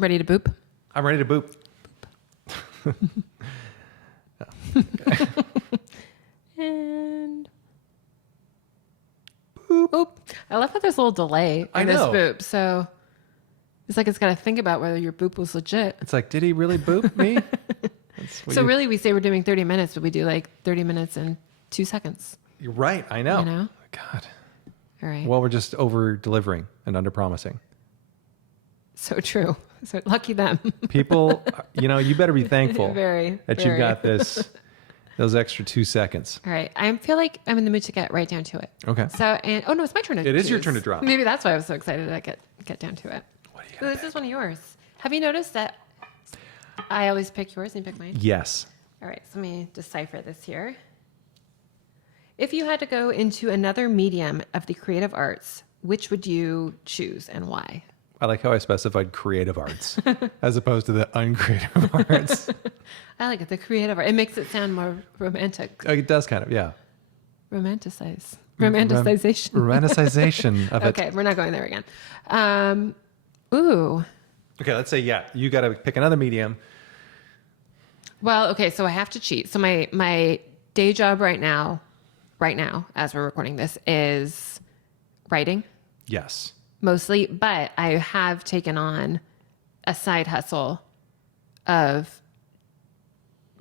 ready to boop? I'm ready to boop. And boop. I love how there's a little delay I in this know. boop. So it's like it's got to think about whether your boop was legit. It's like, did he really boop me? That's what So really, we say we're doing 30 minutes, but we do like 30 minutes and 2 seconds. You're right. I know. You know? God. All right. Well, we're just over delivering and under promising. So true. So lucky them. People, you better be thankful Very, that very. you've got those extra 2 seconds. All right. I feel like I'm in the mood to get right down to it. Okay. So, oh no, it's my turn to It is your choose. turn to drop. Maybe that's why I was so excited to get down to it. What do you So got? this is one of yours. Have you noticed that I always pick yours and you pick mine? Yes. All right. So let me decipher this here. If you had to go into another medium of the creative arts, which would you choose and why? I like how I specified creative arts as opposed to the uncreative arts. I like it. The creative art. It makes it sound more romantic. It does kind of, yeah. Romanticization. Romanticization of it. Okay, we're not going there again. Ooh. Okay, let's say, yeah, you got to pick another medium. Well, okay, so I have to cheat. So my day job right now, as we're recording this, is writing Yes. mostly, but I have taken on a side hustle of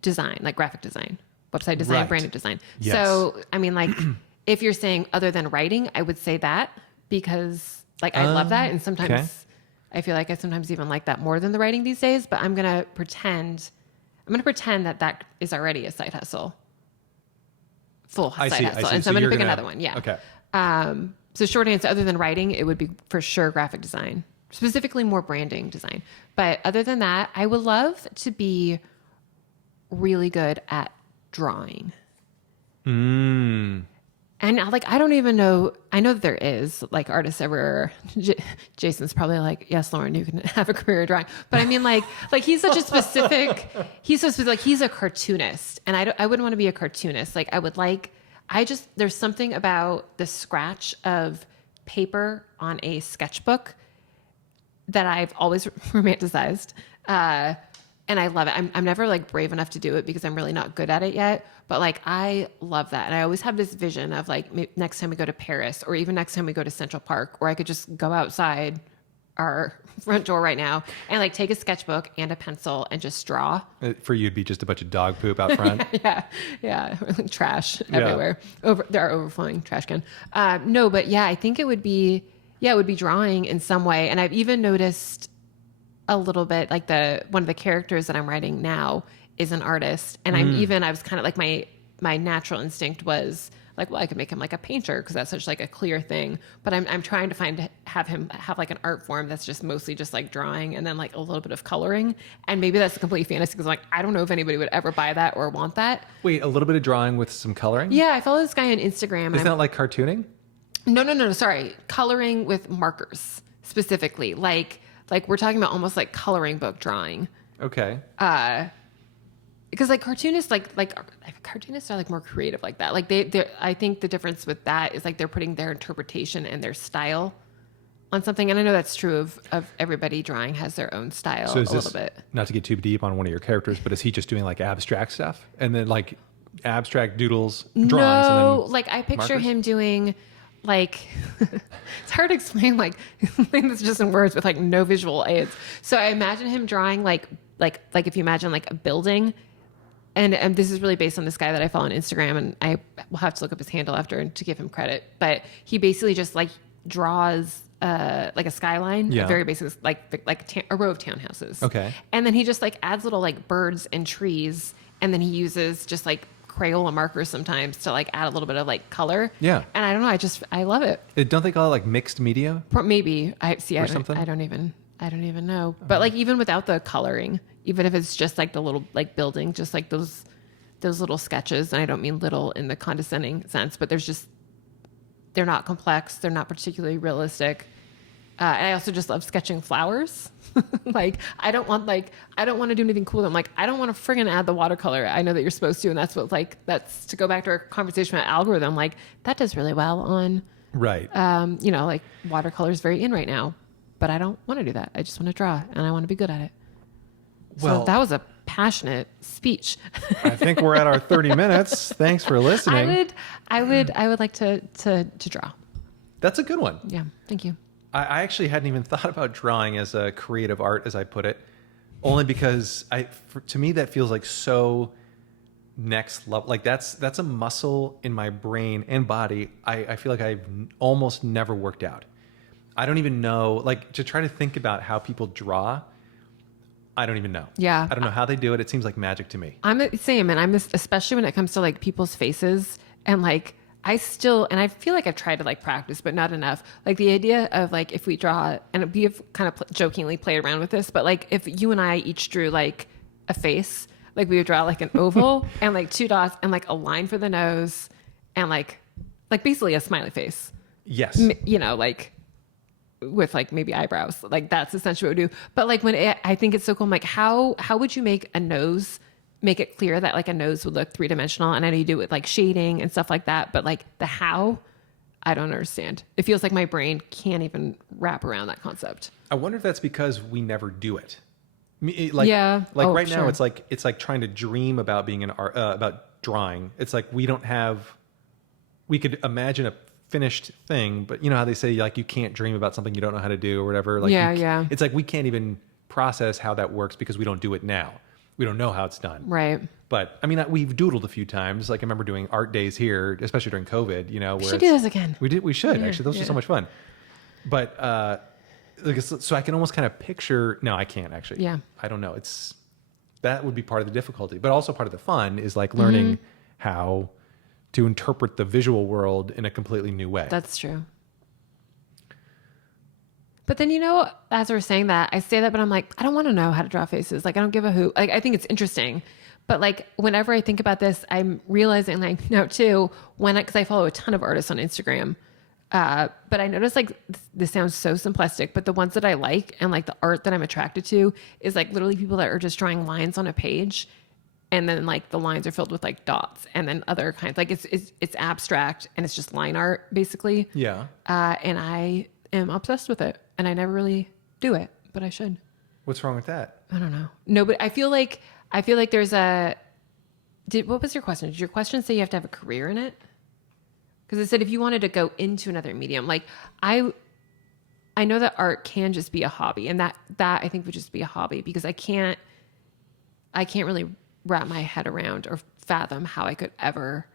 design, like graphic design, website design, Right. branded design. Yes. So, I mean, like, if you're saying other than writing, I would say that because, like, I love that. And sometimes okay. I feel like I sometimes even like that more than the writing these days, but I'm going to pretend that is already a side hustle. Full I side see. hustle. And so So I'm going you're to pick gonna- another one. Yeah. Okay. So short answer, other than writing, it would be for sure graphic design, specifically more branding design. But other than that, I would love to be really good at drawing. And like, I don't even know, I know that there is like artists everywhere. Jason's probably like, yes, Lauren, you can have a career in drawing. But I mean, like he's such a specific, like he's a cartoonist and I wouldn't want to be a cartoonist. Like there's something about the scratch of paper on a sketchbook that I've always romanticized. And I love it. I'm never like brave enough to do it because I'm really not good at it yet. But like, I love that. And I always have this vision of like next time we go to Paris or even next time we go to Central Park, where I could just go outside our front door right now and like take a sketchbook and a pencil and just draw. For you, it'd be just a bunch of dog poop out front. Yeah. Trash everywhere. There are overflowing trash can. No, but yeah, I think it would be drawing in some way. And I've even noticed a little bit like one of the characters that I'm writing now is an artist. And I was kind of like my natural instinct was like, well, I could make him like a painter because that's such like a clear thing. But I'm trying to have him have like an art form that's just mostly just like drawing and then like a little bit of coloring. And maybe that's a complete fantasy because like, I don't know if anybody would ever buy that or want that. Wait, a little bit of drawing with some coloring? Yeah. I follow this guy on Instagram. Isn't that like cartooning? No. Sorry. Coloring with markers specifically. Like we're talking about almost like coloring book drawing. Okay. Because like cartoonists, like cartoonists are like more creative like that. Like I think the difference with that is like they're putting their interpretation and their style on something. And I know that's true of everybody drawing has their own style So is a this, little bit. not to get too deep on one of your characters, but is he just doing like abstract stuff and then like abstract doodles, drawings? No, and then like I picture markers? him doing like it's hard to explain like this just in words with like no visual aids. So I imagine him drawing like if you imagine like a building. And this is really based on this guy that I follow on Instagram, and I will have to look up his handle after to give him credit. But he basically just like draws like a skyline, Yeah. a very basic a row of townhouses. Okay. And then he just like adds little like birds and trees, and then he uses just like Crayola markers sometimes to like add a little bit of like color. Yeah. And I don't know, I love it. Don't they call it like mixed media? Maybe I something? I don't even know. But like even without the coloring, even if it's just like the little like building, just like those little sketches, and I don't mean little in the condescending sense, but they're not complex, they're not particularly realistic. And I also just love sketching flowers. Like I don't want to do anything cool. I'm like, I don't want to friggin' add the watercolor. I know that you're supposed to, and that's to go back to our conversation about algorithm. Like that does really well on Right. like watercolor is very in right now. but I don't want to do that. I just want to draw and I want to be good at it. Well, So that was a passionate speech. I think we're at our 30 minutes. Thanks for listening. I would like to draw. That's a good one. Yeah. Thank you. I actually hadn't even thought about drawing as a creative art, as I put it, only because to me that feels like so next level. Like that's a muscle in my brain and body. I feel like I've almost never worked out. I don't even know, like, to try to think about how people draw. I don't even know. Yeah. I don't know how they do it. It seems like magic to me. I'm the same, and especially when it comes to like people's faces, and like I feel like I've tried to like practice, but not enough. Like the idea of like if we draw, and we have kind of jokingly played around with this, but like if you and I each drew like a face, like we would draw like an oval and like 2 dots and like a line for the nose, and like basically a smiley face. Yes. You know, like with like maybe eyebrows, like that's essentially what we do. But like I think it's so cool. I'm like, how would you make a nose, make it clear that like a nose would look 3-dimensional? And I know you do it with like shading and stuff like that, but like the how, I don't understand. It feels like my brain can't even wrap around that concept. I wonder if that's because we never do it. Yeah. Like Oh, right now, sure. it's like trying to dream about being an art, about drawing. It's like we could imagine a finished thing, but you know how they say like you can't dream about something you don't know how to do or whatever. Like Yeah. It's like we can't even process how that works because we don't do it now. We don't know how it's done. Right. But I mean, we've doodled a few times. Like I remember doing art days here, especially during COVID. You know, We where should do this again. we should actually. Those yeah. are so much fun. But like, so I can almost kind of picture. No, I can't actually. Yeah. I don't know. That would be part of the difficulty, but also part of the fun is like learning how to interpret the visual world in a completely new way. That's true. But then, you know, as we're saying that, I say that, but I'm like, I don't want to know how to draw faces. Like, I don't give a hoot. Like, I think it's interesting. But like, whenever I think about this, I'm realizing like now too, because I follow a ton of artists on Instagram. But I notice like this sounds so simplistic, but the ones that I like and like the art that I'm attracted to is like literally people that are just drawing lines on a page. And then like the lines are filled with like dots and then other kinds, like it's abstract and it's just line art basically. Yeah. And I am obsessed with it, and I never really do it, but I should. What's wrong with that? I don't know. No, but I feel like there's what was your question? Did your question say you have to have a career in it? Because it said if you wanted to go into another medium, like I know that art can just be a hobby, and that I think would just be a hobby because I can't really wrap my head around or fathom how I could ever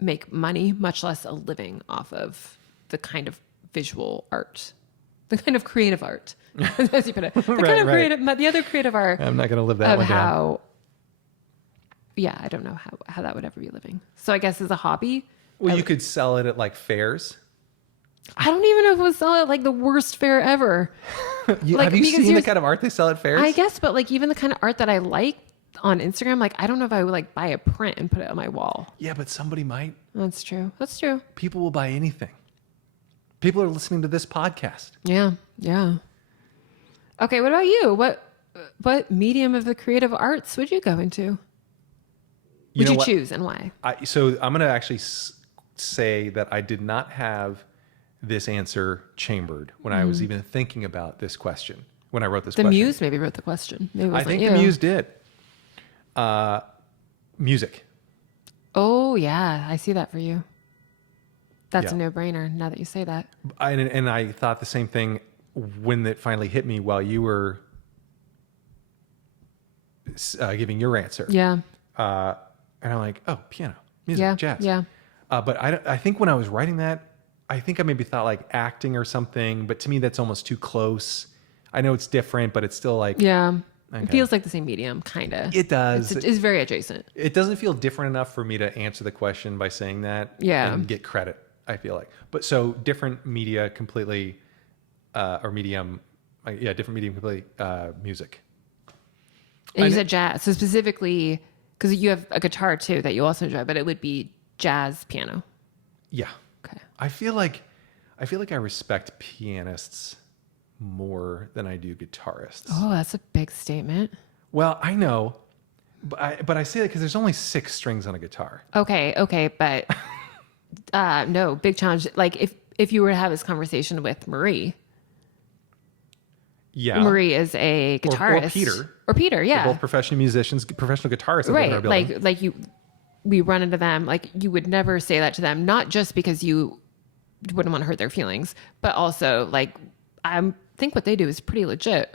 make money, much less a living off of the kind of visual art, the kind of creative art, as you put it, the kind of creative, the other creative art. I'm not going to live that one down. Yeah, I don't know how that would ever be living. So I guess as a hobby. Well, you could sell it at like fairs. I don't even know if it would sell at like the worst fair ever. Have you seen the kind of art they sell at fairs? I guess, but like even the kind of art that I like on Instagram, like I don't know if I would like buy a print and put it on my wall. Yeah, but somebody might. That's true. That's true. People will buy anything. People are listening to this podcast. Yeah. Yeah. Okay. What about you? What medium of the creative arts would you go into? Would you choose and why? So I'm going to actually say that I did not have this answer chambered when I was even thinking about this question, when I wrote this question. The Muse maybe wrote the question. Maybe it I wasn't think you. the Muse did. Music. Oh, yeah. I see that for you. That's Yeah. a no-brainer now that you say that. And I thought the same thing when it finally hit me while you were giving your answer. Yeah. And I'm like, oh, piano, music, Yeah. jazz. Yeah. But I think when I was writing that, I think I maybe thought like acting or something, but to me that's almost too close. I know it's different, but it's still like, Yeah. Okay. It feels like the same medium, kind of. It does. It's very adjacent. It doesn't feel different enough for me to answer the question by saying that Yeah. and get credit, I feel like. But so different media completely, or medium, different medium completely, music. And you said jazz. So specifically, because you have a guitar too that you also enjoy, but it would be jazz piano. Yeah. Okay. I feel like I respect pianists more than I do guitarists. Oh, that's a big statement. Well, I know, but I say that because there's only 6 strings on a guitar. Okay, but no, big challenge. Like if you were to have this conversation with Marie, Yeah. Marie is a guitarist. Peter. Or Peter, yeah. They're both professional musicians, professional guitarists that live in our Right. building. We run into them. Like you would never say that to them, not just because you wouldn't want to hurt their feelings, but also like I think what they do is pretty legit.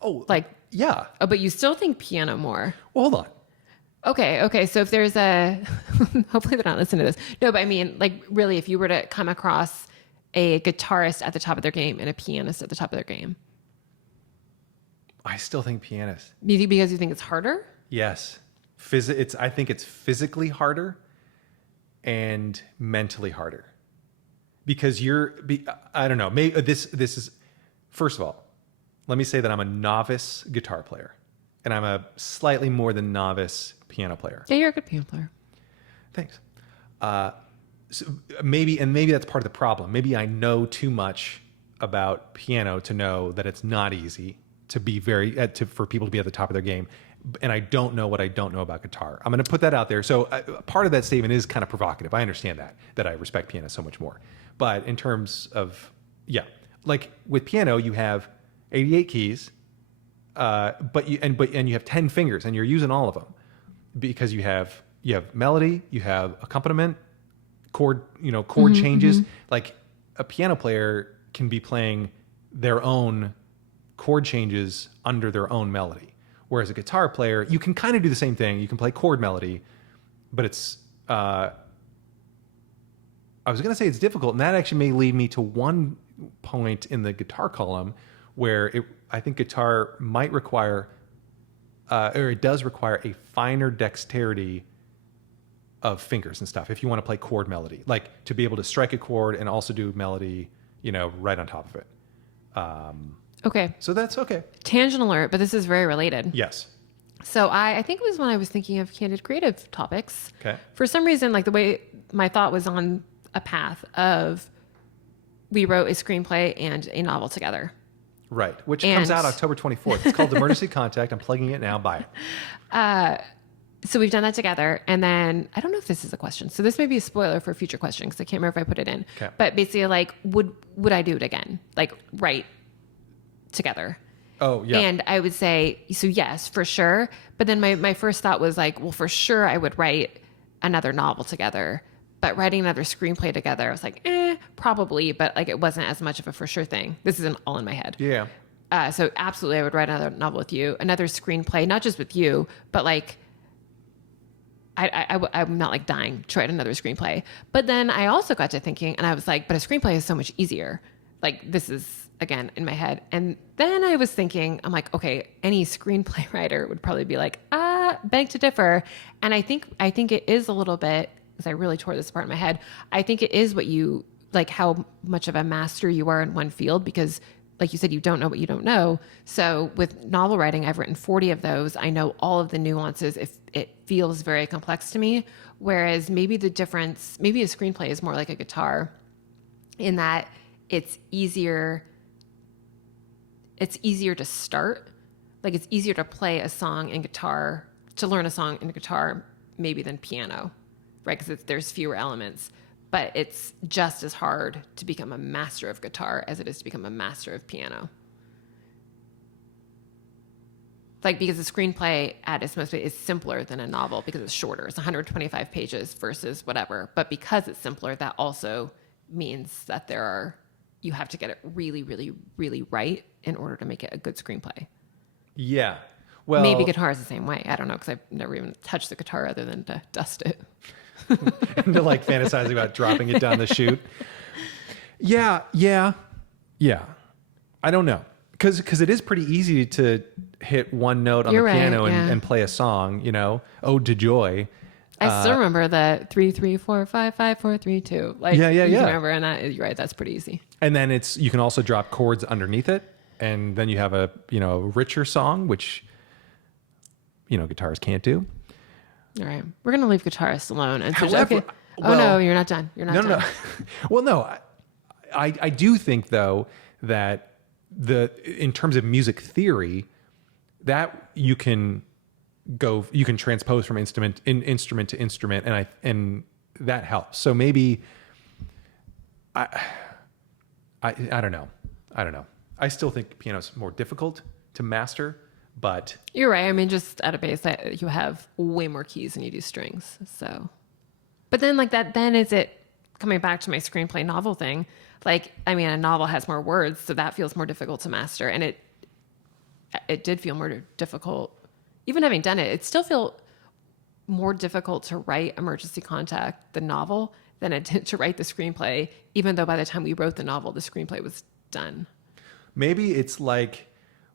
Oh, Like, yeah. oh, but you still think piano more. Well, hold on. Okay. So if there's a, hopefully they're not listening to this. No, but I mean, like really, if you were to come across a guitarist at the top of their game and a pianist at the top of their game, I still think pianist. because you think it's harder? Yes. I think it's physically harder and mentally harder because I don't know. Maybe this is, first of all, let me say that I'm a novice guitar player and I'm a slightly more than novice piano player. Yeah, you're a good piano player. Thanks. So maybe that's part of the problem. Maybe I know too much about piano to know that it's not easy to be for people to be at the top of their game. And I don't know what I don't know about guitar. I'm going to put that out there. So part of that statement is kind of provocative. I understand that I respect piano so much more. But in terms of, like with piano, you have 88 keys, but you have 10 fingers and you're using all of them because you have melody, you have accompaniment, chord changes. Like a piano player can be playing their own chord changes under their own melody. Whereas a guitar player, you can kind of do the same thing. You can play chord melody, but it's, I was going to say it's difficult. And that actually may lead me to one point in the guitar column where I think guitar might require, or it does require a finer dexterity of fingers and stuff. If you want to play chord melody, like to be able to strike a chord and also do melody, right on top of it. Okay. So that's okay. Tangent alert, but this is very related. Yes. So I think it was when I was thinking of candid creative topics. Okay. For some reason, like the way my thought was on a path of we wrote a screenplay and a novel together. Right. Which comes out October 24th. It's called Emergency Contact. I'm plugging it now. Buy it. So we've done that together. And then I don't know if this is a question. So this may be a spoiler for a future question because I can't remember if I put it in. Okay. But basically like, would I do it again? Like write together. Oh, yeah. And I would say, so yes, for sure. But then my first thought was like, well, for sure I would write another novel together. But writing another screenplay together, I was like, probably. But like it wasn't as much of a for sure thing. This isn't all in my head. Yeah. So absolutely I would write another novel with you, another screenplay, not just with you, but like I'm not like dying to write another screenplay. But then I also got to thinking and I was like, but a screenplay is so much easier. Like this is again in my head. And then I was thinking, I'm like, okay, any screenplay writer would probably be like, beg to differ. And I think it is a little bit, because I really tore this apart in my head. I think it is what you like, how much of a master you are in one field, because like you said, you don't know what you don't know. So with novel writing, I've written 40 of those. I know all of the nuances. If it feels very complex to me, whereas maybe a screenplay is more like a guitar in that it's easier to start. Like it's easier to play a song in guitar, to learn a song in guitar, maybe than piano, right? Because there's fewer elements. But it's just as hard to become a master of guitar as it is to become a master of piano. Like because the screenplay at its most is simpler than a novel because it's shorter. It's 125 pages versus whatever. But because it's simpler, that also means that you have to get it really, really, really right in order to make it a good screenplay. Yeah. Well, maybe guitar is the same way. I don't know because I've never even touched the guitar other than to dust it. And to like fantasizing about dropping it down the chute. Yeah. I don't know. Because it is pretty easy to hit one note on the piano and play a song, Ode to Joy. I still remember the 3 3 4 5 5 4 3 2. Like, yeah. You can remember, and you're right. That's pretty easy. And then you can also drop chords underneath it, and then you have a richer song, which guitars can't do. All right, we're gonna leave guitarists alone. And However, okay. No, you're not done. You're not done. No. Well, no, I do think though that in terms of music theory, that you can transpose from instrument to instrument, and that helps. So maybe I don't know. I still think piano's more difficult to master, but You're right. I mean, just at a base, you have way more keys than you do strings. So, but then like that, then is it coming back to my screenplay novel thing? Like, I mean, a novel has more words, so that feels more difficult to master, and it did feel more difficult. Even having done it, it still felt more difficult to write Emergency Contact, the novel, than it did to write the screenplay. Even though by the time we wrote the novel, the screenplay was done, maybe it's like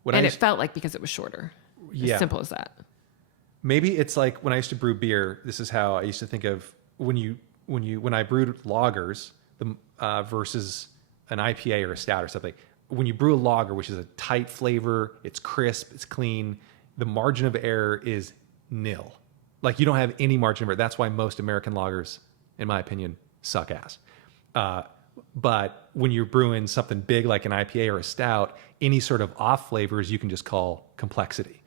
when and I it felt like because it was shorter. Yeah. As simple as that. maybe it's like when I used to brew beer. This is how I used to think of when I brewed lagers versus an IPA or a stout or something. When you brew a lager, which is a tight flavor, it's crisp, it's clean, the margin of error is nil. Like you don't have any margin of error. That's why most American lagers, in my opinion, suck ass. But when you're brewing something big like an IPA or a stout, any sort of off flavors you can just call complexity.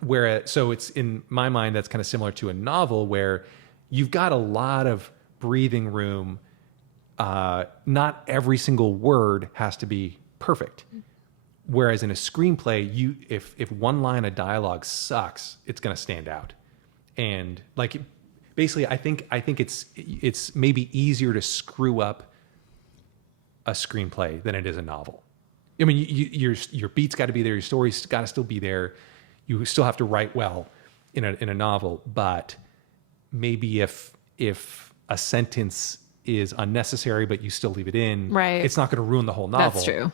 Whereas, so it's in my mind that's kind of similar to a novel where you've got a lot of breathing room. Not every single word has to be perfect. Whereas in a screenplay, if one line of dialogue sucks, it's going to stand out. And like, basically, I think it's maybe easier to screw up a screenplay than it is a novel. I mean, your beats got to be there, your story's got to still be there. You still have to write well in a novel, but maybe if a sentence is unnecessary, but you still leave it in, Right. it's not going to ruin the whole novel. That's true.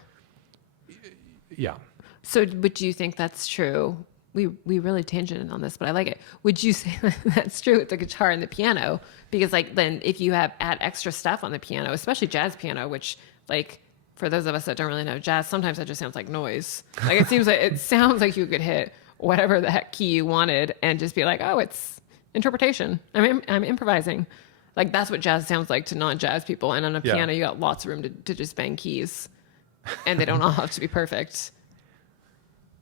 Yeah. So would you think that's true? We really tangented on this, but I like it. Would you say that's true with the guitar and the piano? Because like then if you add extra stuff on the piano, especially jazz piano, which like for those of us that don't really know jazz, sometimes that just sounds like noise. Like it sounds like you could hit whatever the heck key you wanted and just be like, oh, it's interpretation. I'm improvising. Like that's what jazz sounds like to non-jazz people. And on a piano, you got lots of room to just bang keys, and they don't all have to be perfect.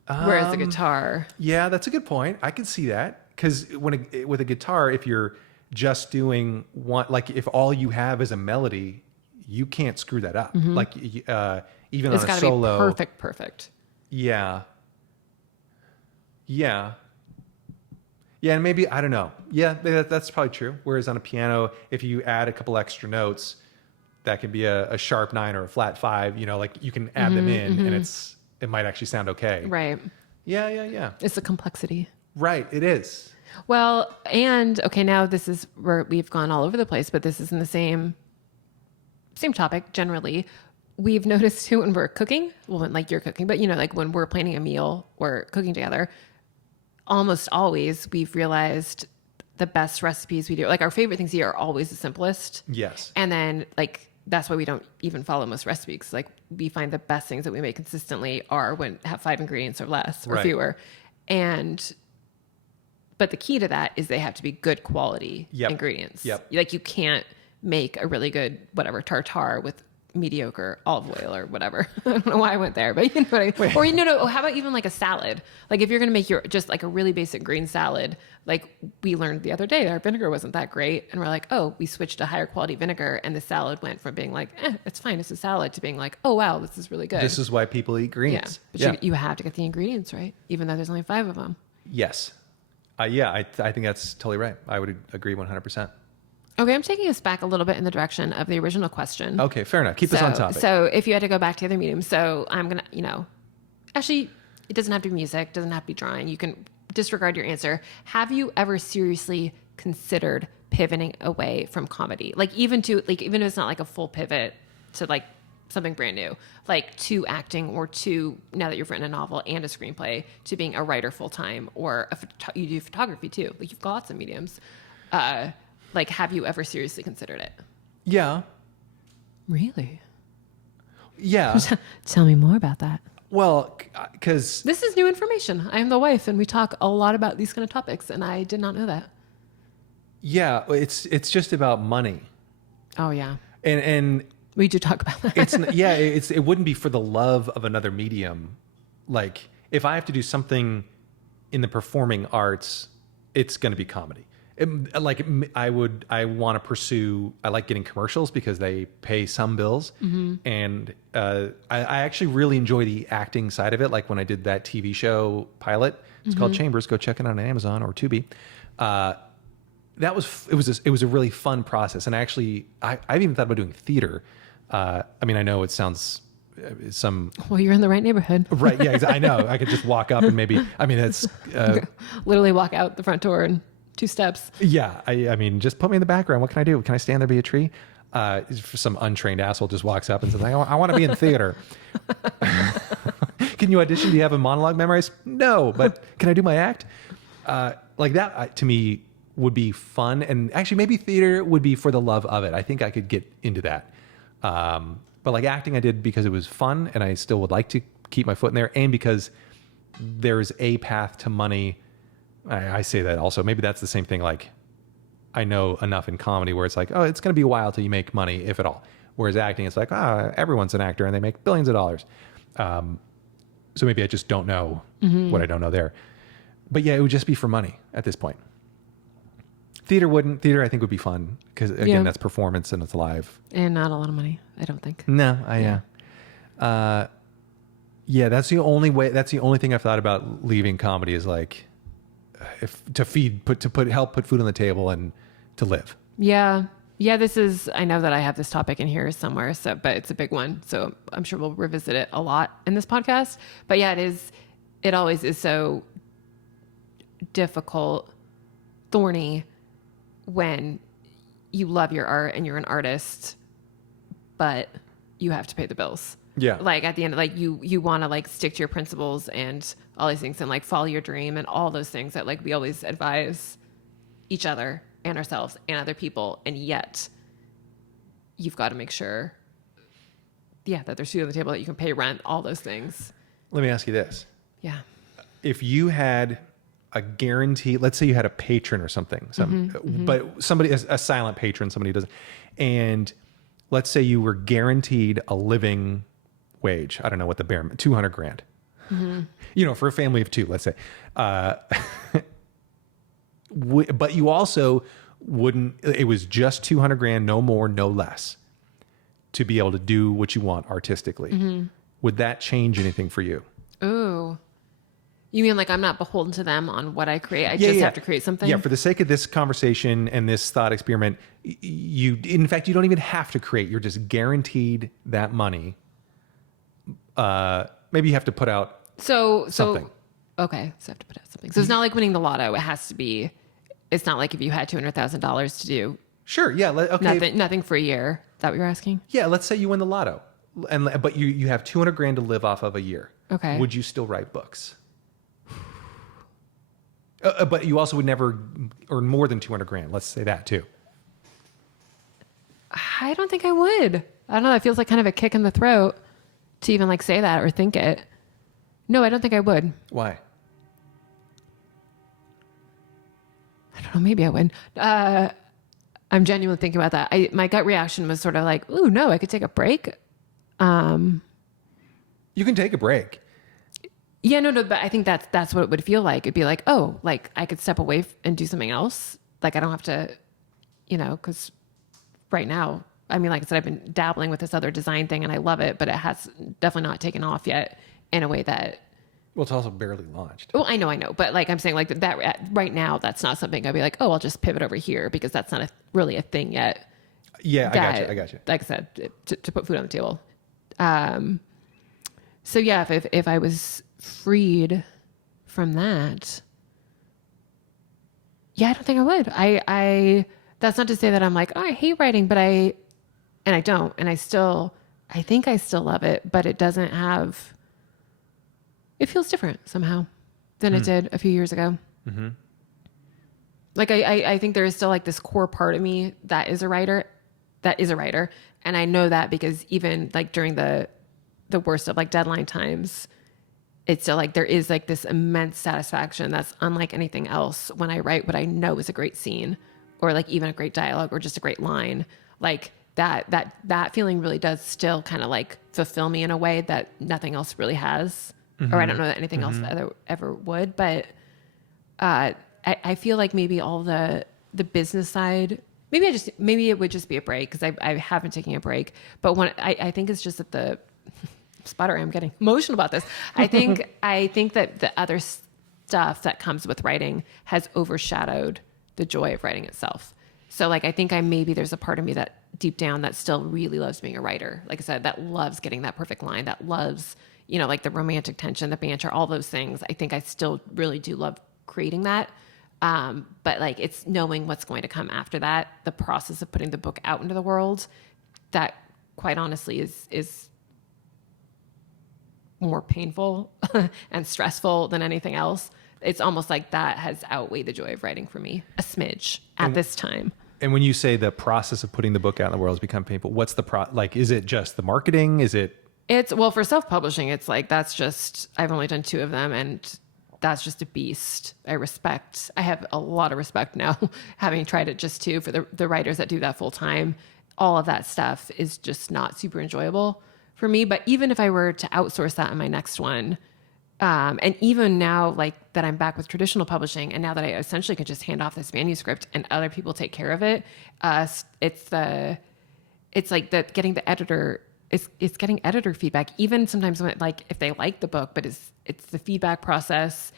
Whereas the guitar, Yeah, that's a good point. I can see that because with a guitar, if you're just doing one, like if all you have is a melody, you can't screw that up. Like even it's on a got to solo, be perfect. Yeah. Yeah. Yeah, and maybe I don't know. Yeah, that's probably true. Whereas on a piano, if you add a couple extra notes, that can be a sharp 9 or a flat 5. You know, like you can add them in, and it might actually sound okay. Right. Yeah. It's the complexity. Right. It is. Well, and okay, now this is where we've gone all over the place, but this is in the same topic generally. We've noticed too when we're cooking, well, when, like you're cooking, but you know, like when we're planning a meal or cooking together, almost always we've realized the best recipes we do, like our favorite things here are always the simplest. Yes. And then like that's why we don't even follow most recipes. Like we find the best things that we make consistently are when have 5 ingredients or less or Right. fewer. But the key to that is they have to be good quality ingredients. Yep. Like you can't make a really good whatever tartare with mediocre olive oil or whatever. I don't know why I went there, but you know what I mean? Or how about even like a salad? Like if you're going to make just like a really basic green salad, like we learned the other day, our vinegar wasn't that great. And we're like, oh, we switched to higher quality vinegar. And the salad went from being like, it's fine, it's a salad, to being like, oh, wow, this is really good. This is why people eat greens. Yeah. But you have to get the ingredients right, even though there's only 5 of them. Yes. I think that's totally right. I would agree 100%. Okay, I'm taking us back a little bit in the direction of the original question. Okay, fair enough. Keep us on topic. So if you had to go back to the other medium, so I'm going to, actually, it doesn't have to be music, doesn't have to be drawing. You can disregard your answer. Have you ever seriously considered pivoting away from comedy? Like even if it's not like a full pivot to like something brand new, like to acting or to, now that you've written a novel and a screenplay, to being a writer full time, or you do photography too. Like you've got lots of mediums. Like, have you ever seriously considered it? Yeah. Really? Yeah. Tell me more about that. Well, because This is new information. I am the wife, and we talk a lot about these kind of topics, and I did not know that. yeah, it's just about money, Oh yeah, and we do talk about that. it wouldn't be for the love of another medium. Like if I have to do something in the performing arts, it's going to be comedy. I want to pursue, I like getting commercials because they pay some bills. And I actually really enjoy the acting side of it. Like when I did that TV show pilot, it's called Chambers, go check it out on Amazon or Tubi. It was a really fun process. And actually, I've even thought about doing theater. I mean, I know it sounds Well, you're in the right neighborhood. right. Yeah, I know. I could just walk up and maybe, I mean, it's, Literally walk out the front door and 2 steps. yeah. I mean, just put me in the background. What can I do? Can I stand there, be a tree? Some untrained asshole just walks up and says, I want to be in theater. Can you audition? Do you have a monologue memorized? No, but can I do my act? Like that to me would be fun. And actually maybe theater would be for the love of it. I think I could get into that. But like acting I did because it was fun and I still would like to keep my foot in there, and because there's a path to money. I say that also. Maybe that's the same thing. Like I know enough in comedy where it's like, oh, it's going to be a while till you make money, if at all. Whereas acting, it's like, everyone's an actor and they make billions of dollars. So maybe I just don't know what I don't know there. But yeah, it would just be for money at this point. Theater wouldn't. Theater I think would be fun because again, that's performance and it's live. And not a lot of money, I don't think. No, yeah, that's the only way. That's the only thing I've thought about leaving comedy is like, help put food on the table and to live. Yeah. I know that I have this topic in here somewhere, but it's a big one. So I'm sure we'll revisit it a lot in this podcast, but yeah, it always is so difficult, thorny when you love your art and you're an artist, but you have to pay the bills. Yeah. Like at the end, like you want to like stick to your principles and all these things and like follow your dream and all those things that like we always advise each other and ourselves and other people. And yet you've got to make sure, that there's food on the table, that you can pay rent, all those things. Let me ask you this. Yeah. If you had a guarantee, let's say you had a patron or something, but somebody, a silent patron, somebody who doesn't, and let's say you were guaranteed a living wage. I don't know what the bare, $200,000, for a family of 2, let's say. But you also wouldn't, it was just $200,000, no more, no less, to be able to do what you want artistically. Would that change anything for you? Ooh. You mean like I'm not beholden to them on what I create? I just have to create something? Yeah, for the sake of this conversation and this thought experiment, in fact, you don't even have to create. You're just guaranteed that money. Maybe you have to put out something. Okay, so I have to put out something. So it's not like winning the lotto. It has to be, it's not like if you had $200,000 to do Sure, yeah. Okay. nothing for a year. Is that what you're asking? Yeah, let's say you win the lotto, but you have $200,000 to live off of a year. Okay. Would you still write books? But you also would never earn more than $200,000. Let's say that too. I don't think I would. I don't know. That feels like kind of a kick in the throat to even like say that or think it. No, I don't think I would. Why? I don't know. Maybe I would. I'm genuinely thinking about that. My gut reaction was sort of like, ooh, no, I could take a break. You can take a break. Yeah, no, but I think that's what it would feel like. It'd be like, oh, like I could step away and do something else. Like I don't have to, because right now, I mean, like I said, I've been dabbling with this other design thing and I love it, but it has definitely not taken off yet in a way that. Well, it's also barely launched. Well, I know, but like I'm saying, like that right now, that's not something I'd be like, oh, I'll just pivot over here because that's not really a thing yet. Yeah, I got you. Like I said, to put food on the table. So yeah, if I was freed from that, I don't think I would. I that's not to say that I'm like, oh, I hate writing, but I don't, and I think I still love it, but it doesn't have, it feels different somehow than it did a few years ago. Mm-hmm. Like I think there is still like this core part of me that is a writer, and I know that because even like during the worst of like deadline times, it's still like there is like this immense satisfaction that's unlike anything else when I write what I know is a great scene or like even a great dialogue or just a great line. Like that feeling really does still kind of like fulfill me in a way that nothing else really has. Or I don't know that anything else ever would, but I feel like maybe all the the business side, maybe it would just be a break because I have been taking a break. But I think it's just that the spotter, I'm getting emotional about this. I think that the other stuff that comes with writing has overshadowed the joy of writing itself. So like, I think maybe there's a part of me that deep down that still really loves being a writer. Like I said, that loves getting that perfect line, that loves, like the romantic tension, the banter, all those things. I think I still really do love creating that. But like, it's knowing what's going to come after that, the process of putting the book out into the world, that quite honestly is more painful and stressful than anything else. It's almost like that has outweighed the joy of writing for me a smidge at this time. And when you say the process of putting the book out in the world has become painful, what's the like, is it just the marketing? Is it? Well, for self-publishing, it's like, I've only done 2 of them, and that's just a beast. I have a lot of respect now, having tried it just 2 for the writers that do that full time. All of that stuff is just not super enjoyable for me. But even if I were to outsource that in my next one, and even now, like that I'm back with traditional publishing, and now that I essentially can just hand off this manuscript and other people take care of it, it's like getting the editor. It's getting editor feedback, even sometimes when like if they like the book, but it's the feedback process.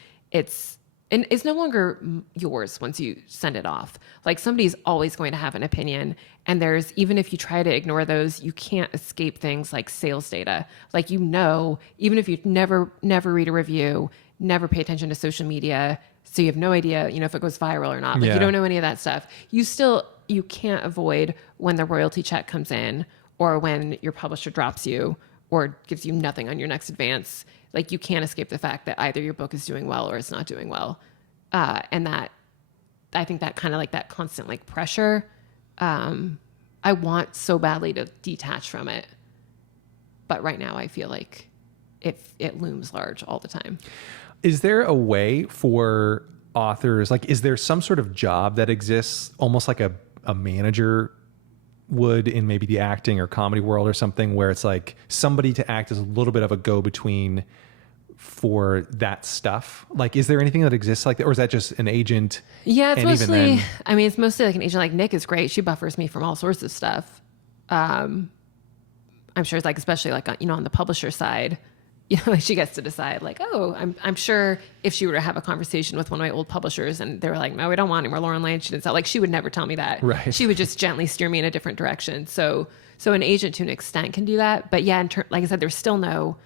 And it's no longer yours once you send it off. Like somebody's always going to have an opinion. And even if you try to ignore those, you can't escape things like sales data. Like, even if you never read a review, never pay attention to social media, so you have no idea, if it goes viral or not. Like, you don't know any of that stuff. You can't avoid when the royalty check comes in, or when your publisher drops you or gives you nothing on your next advance. Like, you can't escape the fact that either your book is doing well or it's not doing well. And that, I think that kind of like that constant like pressure, I want so badly to detach from it. But right now I feel like it looms large all the time. Is there a way for authors, like, is there some sort of job that exists almost like a manager would in maybe the acting or comedy world or something, where it's like somebody to act as a little bit of a go-between for that stuff? Like, is there anything that exists like that, or is that just an agent? Yeah, it's mostly, it's mostly like an agent. Like Nick is great. She buffers me from all sorts of stuff. I'm sure it's like, especially like, on the publisher side, like she gets to decide like, oh, I'm sure if she were to have a conversation with one of my old publishers and they were like, no, we don't want any more Lauren Lane, she didn't sell, like she would never tell me that. Right. She would just gently steer me in a different direction. So an agent to an extent can do that. But yeah, like I said, there's still no,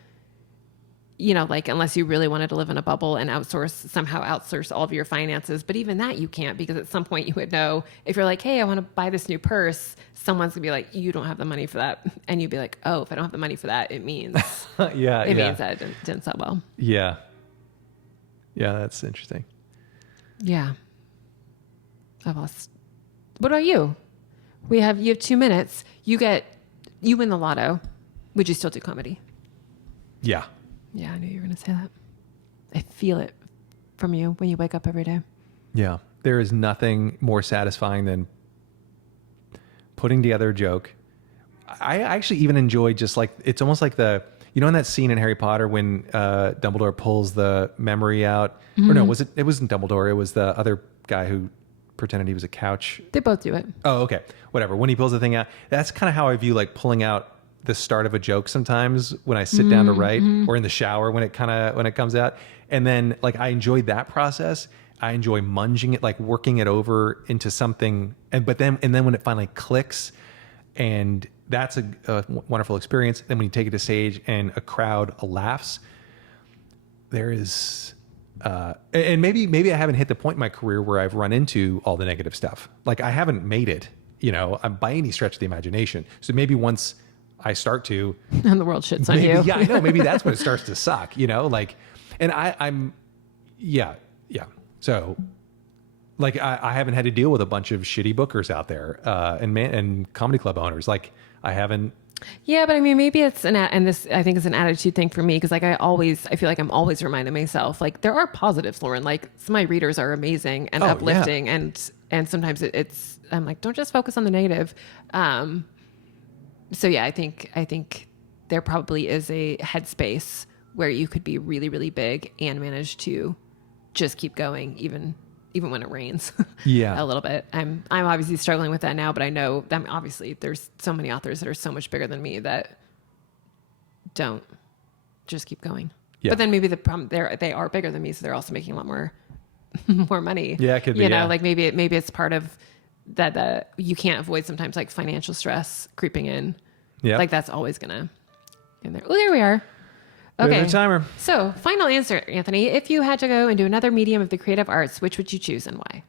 like unless you really wanted to live in a bubble and somehow outsource all of your finances. But even that you can't, because at some point you would know if you're like, hey, I want to buy this new purse, someone's gonna be like, you don't have the money for that. And you'd be like, oh, if I don't have the money for that, it means, means that it didn't sell well. Yeah. Yeah. That's interesting. Yeah. I've lost. What about you? You have 2 minutes. You win the lotto. Would you still do comedy? Yeah. Yeah, I knew you were going to say that. I feel it from you when you wake up every day. Yeah. There is nothing more satisfying than putting together a joke. I actually even enjoy just like, it's almost like in that scene in Harry Potter when Dumbledore pulls the memory out, or no, it wasn't Dumbledore. It was the other guy who pretended he was a couch. They both do it. Oh, okay. Whatever. When he pulls the thing out, that's kind of how I view like pulling out the start of a joke sometimes when I sit down to write, or in the shower when it comes out. And then like, I enjoy that process. I enjoy munging it, like working it over into something. And then when it finally clicks, and that's a wonderful experience. Then when you take it to stage and a crowd laughs, there is, and maybe I haven't hit the point in my career where I've run into all the negative stuff. Like I haven't made it, by any stretch of the imagination. So maybe once I start to, and the world shits on you. Yeah, I know. Maybe that's when it starts to suck, like, and I'm. So like, I haven't had to deal with a bunch of shitty bookers out there, and comedy club owners. Like I haven't. Yeah, but I mean, maybe it's and this I think is an attitude thing for me, because like I feel like I'm always reminding myself like there are positives, Lauren. Like some of my readers are amazing and uplifting, yeah. and sometimes it's I'm like, don't just focus on the negative. So yeah, I think there probably is a headspace where you could be really, really big and manage to just keep going, even even when it rains. Yeah. A little bit. I'm obviously struggling with that now, but I know that obviously there's so many authors that are so much bigger than me that don't just keep going. Yeah. But then maybe the problem they are bigger than me, so they're also making a lot more more money. Yeah, it could be, You know, yeah. like maybe it's part of that you can't avoid sometimes like financial stress creeping in. Yeah. Like that's always gonna in there. Oh, there we are. There's Okay. the timer. So, final answer, Anthony. If you had to go into another medium of the creative arts, which would you choose and why?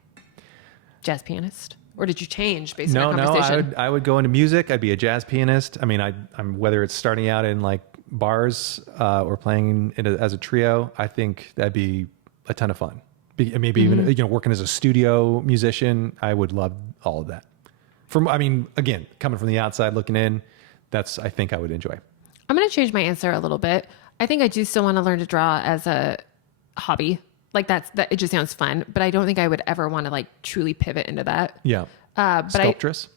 Jazz pianist? Or did you change based on our conversation? I would go into music. I'd be a jazz pianist. I mean, I'm whether it's starting out in like bars or playing it as a trio. I think that'd be a ton of fun. Maybe even working as a studio musician. I would love all of that. Again, coming from the outside looking in, I think I would enjoy. I'm going to change my answer a little bit. I think I do still want to learn to draw as a hobby. Like that it just sounds fun, but I don't think I would ever want to like truly pivot into that. Yeah. But Sculptress.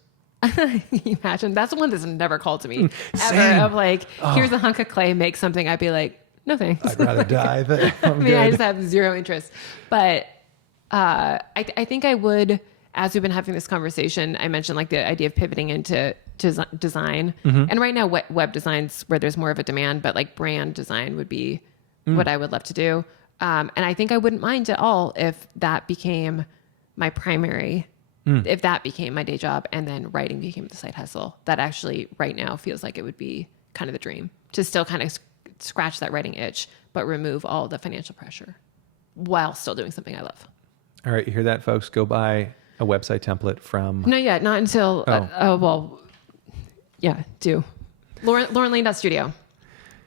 Can you imagine? That's the one that's never called to me Same. ever of like, here's a hunk of clay, make something. I'd be like, no thanks. I'd rather die than I mean, I just have zero interest. But I think I would, as we've been having this conversation, I mentioned like the idea of pivoting into design. And right now, web design's where there's more of a demand, but like brand design would be what I would love to do. And I think I wouldn't mind at all if that became my primary, if that became my day job, and then writing became the side hustle. That actually right now feels like it would be kind of the dream to still kind of scratch that writing itch, but remove all the financial pressure while still doing something I love. All right, you hear that, folks? Go buy a website template from. No, yet, not until. Do LaurenLane.studio.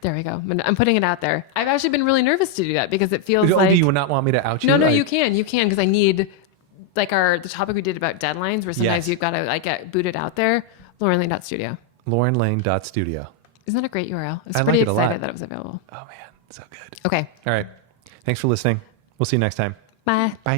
There we go. I'm putting it out there. I've actually been really nervous to do that because it feels like. Do you not want me to out you? No, you can because I need like the topic we did about deadlines, where sometimes Yes. you've got to like get booted out there. LaurenLane.studio. LaurenLane.studio. Isn't that a great URL? I was I pretty like it a lot. excited that it was available. Oh man, so good. Okay. All right, thanks for listening. We'll see you next time. Bye. Bye.